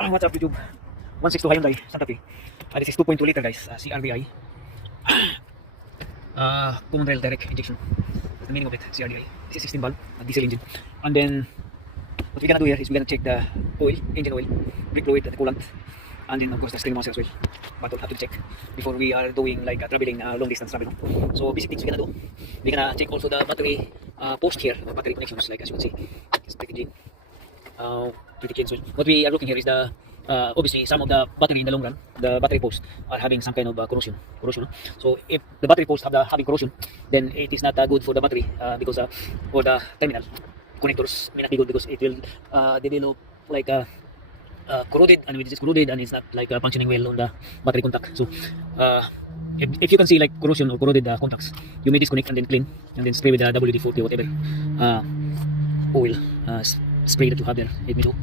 What's up YouTube? 162 Hyundai Santa Fe. This is 2.2 liter guys, CRDI. Common rail direct injection. That's the meaning of it, CRDI. This is 16 valve, diesel engine. And then what we're gonna do here is we're gonna check the oil, engine oil, brake fluid, the coolant, and then of course the steering master as well. But we'll have to check before we are doing like traveling long distance travel. So basic things we're gonna do. We're gonna check also the battery post here, the battery connections, like as you can see. It's pretty clean. Pretty clean. So what we are looking here is the obviously some of the battery in the long run, the battery posts are having some kind of corrosion. So if the battery posts having corrosion, then it is not good for the battery because or the terminal connectors may not be good because it will develop like corroded, and when it is corroded and it's not like functioning well on the battery contact. So if you can see like corrosion or corroded contacts, you may disconnect and then clean and then spray with the WD-40 or whatever oil spray that you have there, let me do,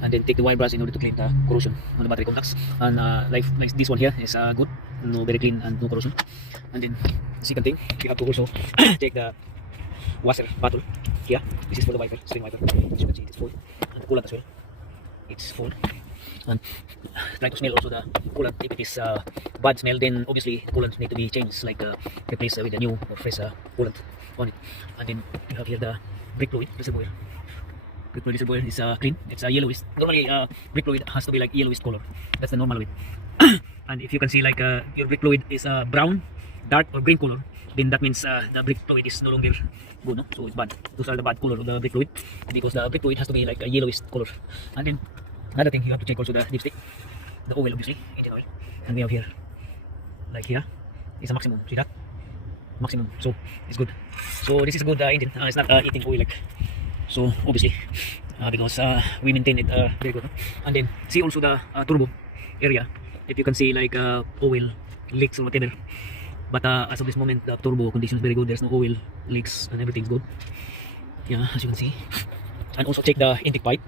and then take the wire brush in order to clean the corrosion on the battery contacts. And like this one here is good, no, very clean and no corrosion. And then second thing, you have to also take the washer bottle here. This is for the wiper, steering wiper. As you can see, it is full, and the coolant as well, it's full. And try to smell also the coolant. If it is bad smell, then obviously the coolant need to be changed, like replaced with a new or fresh coolant on it. And then you have here the brake fluid reservoir. Brake fluid reservoir is clean. It's yellowish. Normally brake fluid has to be like yellowish color. That's the normal way. And if you can see like your brake fluid is brown, dark or green color, then that means the brake fluid is no longer good, no? So it's bad. Those are the bad color of the brake fluid, because the brake fluid has to be like a yellowish color. And then another thing, you have to check also the dipstick, the oil, obviously, engine oil. And we have here, like here, is a maximum. See that? Maximum. So it's good. So this is a good engine. It's not eating oil like. So obviously, because we maintain it very good. No? And then see also the turbo area. If you can see like oil leaks or whatever. But as of this moment, the turbo condition is very good. There's no oil leaks and everything's good. Yeah, as you can see. And also check the intake pipe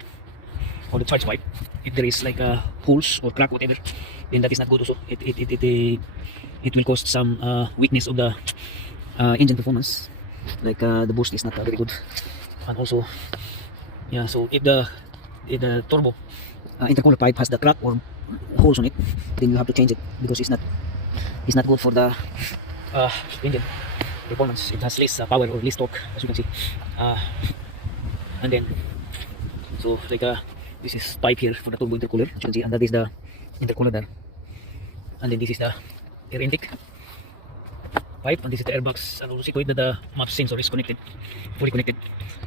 or the charge pipe. If there is like holes or crack, whatever, then that is not good also. It will cause some weakness of the engine performance. Like the boost is not very good. And also, yeah. So if the turbo intercooler pipe has the crack or holes on it, then you have to change it, because it's not good for the engine performance. It has less power or less torque, as you can see. And then so like this is pipe here for the turbo intercooler, as you can see, and that is the intercooler there. And then this is the air intake pipe, and this is the airbox. And also see to it that the map sensor is connected, fully connected,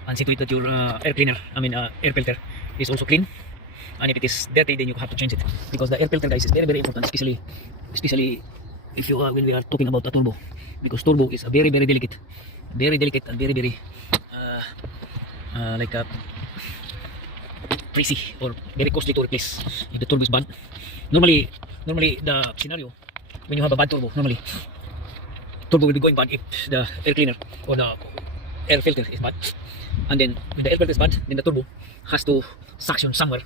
and see to it that your air cleaner, air filter is also clean. And if it is dirty, then you have to change it, because the air filter, guys, is very very important, especially if you when we are talking about a turbo, because turbo is a very very delicate and very very like pricey or very costly to replace if the turbo is bad. Normally the scenario when you have a bad turbo, normally turbo will be going bad if the air cleaner or the air filter is bad. And then when the air filter is bad, then the turbo has to suction somewhere,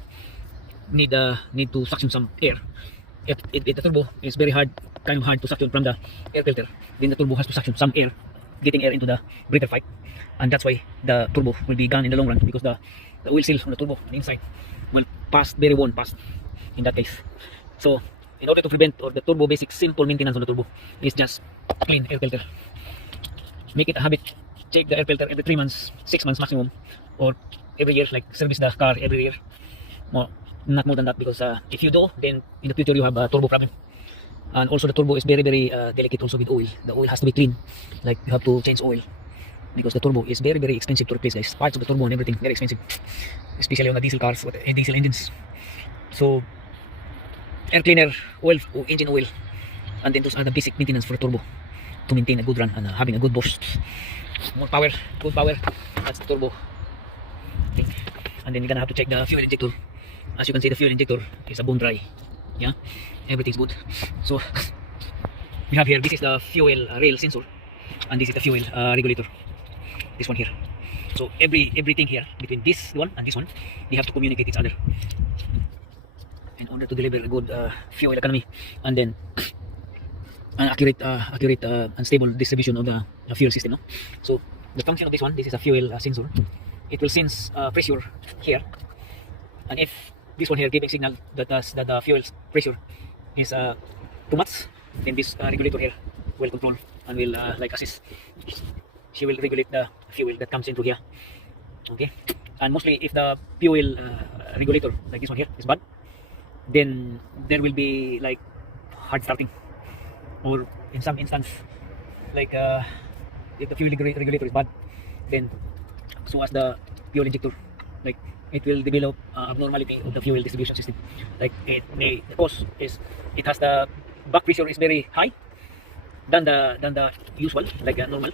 need to suction some air. If the turbo is very kind of hard to suction from the air filter, then the turbo has to suction some air, getting air into the breather pipe. And that's why the turbo will be gone in the long run, because the oil seal on the turbo on the inside will pass very worn past in that case. So in order to prevent, or the turbo basic simple maintenance on the turbo is just clean air filter. Make it a habit. Check the air filter every 3 months, 6 months maximum, or every year, like service the car every year. Not more than that, because if you do, then in the future you have a turbo problem. And also the turbo is very very delicate also with oil. The oil has to be clean, like you have to change oil, because the turbo is very very expensive to replace, guys. Parts of the turbo and everything very expensive, especially on the diesel cars, diesel engines. So air cleaner, oil, engine oil, and then those are the basic maintenance for the turbo to maintain a good run and having a good boost, more power, good power. That's the turbo thing. And then you're gonna have to check the fuel injector. As you can see, the fuel injector is a bone dry. Yeah, everything's good. So we have here, this is the fuel rail sensor, and this is the fuel regulator, this one here. So everything here between this one and this one, they have to communicate each other in order to deliver a good fuel economy, and then an accurate and stable distribution of the fuel system. No? So the function of this one, this is a fuel sensor. It will sense pressure here, and if this one here giving signal that the fuel pressure is too much, then this regulator here will control and will like assist. She will regulate the fuel that comes into here. Okay, and mostly if the fuel regulator like this one here is bad, then there will be like hard starting, or in some instance like if the fuel regulator is bad, then so as the fuel injector, like it will develop abnormality of the fuel distribution system. Like the cause is it has the back pressure is very high than the usual, like normal,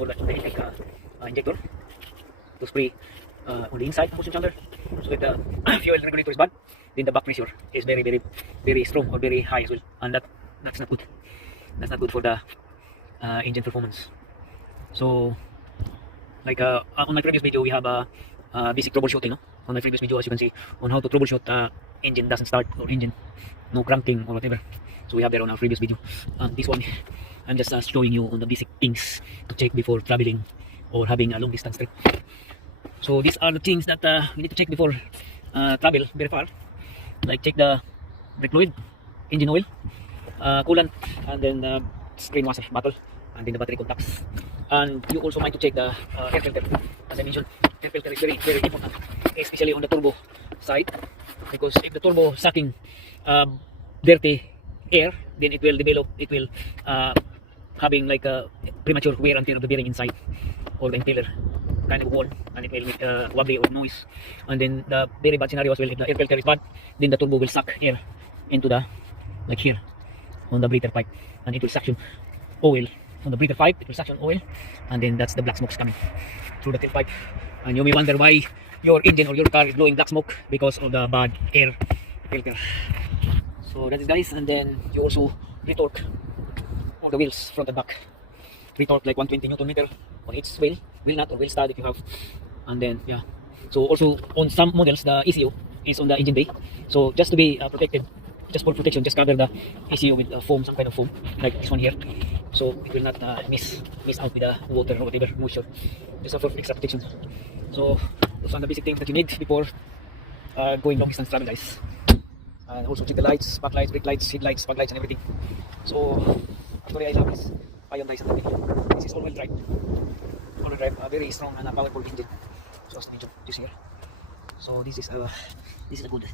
or like injector to spray on the inside motion chamber. So if the fuel regulator is bad, then the back pressure is very strong or very high as well, and that's not good. That's not good for the engine performance. So like on my previous video we have a basic troubleshooting, no? On my previous video, as you can see, on how to troubleshoot engine doesn't start, or engine no cranking or whatever. So we have there on our previous video. This one I'm just showing you on the basic things to check before traveling or having a long distance trip. So these are the things that we need to check before travel very far. Like check the brake fluid, engine oil, coolant, and then the screen washer bottle, and then the battery contacts. And you also might to check the air filter. As I mentioned, air filter is very important, especially on the turbo side, because if the turbo sucking dirty air, then it will having like a premature wear and tear of the bearing inside, or the impeller kind of worn, and it will make wobbly or noise. And then the very bad scenario as well, if the air filter is bad, then the turbo will suck air into the, like here on the breather pipe, and it will suction oil on the breather pipe. It will suction oil, and then that's the black smokes coming through the tailpipe. And you may wonder why your engine or your car is blowing black smoke, because of the bad air filter. So that is, guys. And then you also retorque all the wheels front and back. Retorque like 120 Newton meter on each wheel nut or wheel stud if you have. And then yeah, so also on some models the ECU is on the engine bay, so just to be protected, just for protection, just cover the ECU with foam, some kind of foam like this one here, so it will not miss out with the water or whatever moisture, just for extra protection. So those are the basic things that you need before going long distance travel, guys. And also check the lights, back lights, brake lights, head lights, fog lights, and everything. So actually I love this ion-dized engine. This is all-wheel drive. All-wheel drive, a very strong and a powerful engine. So as mentioned, this here. So this is a good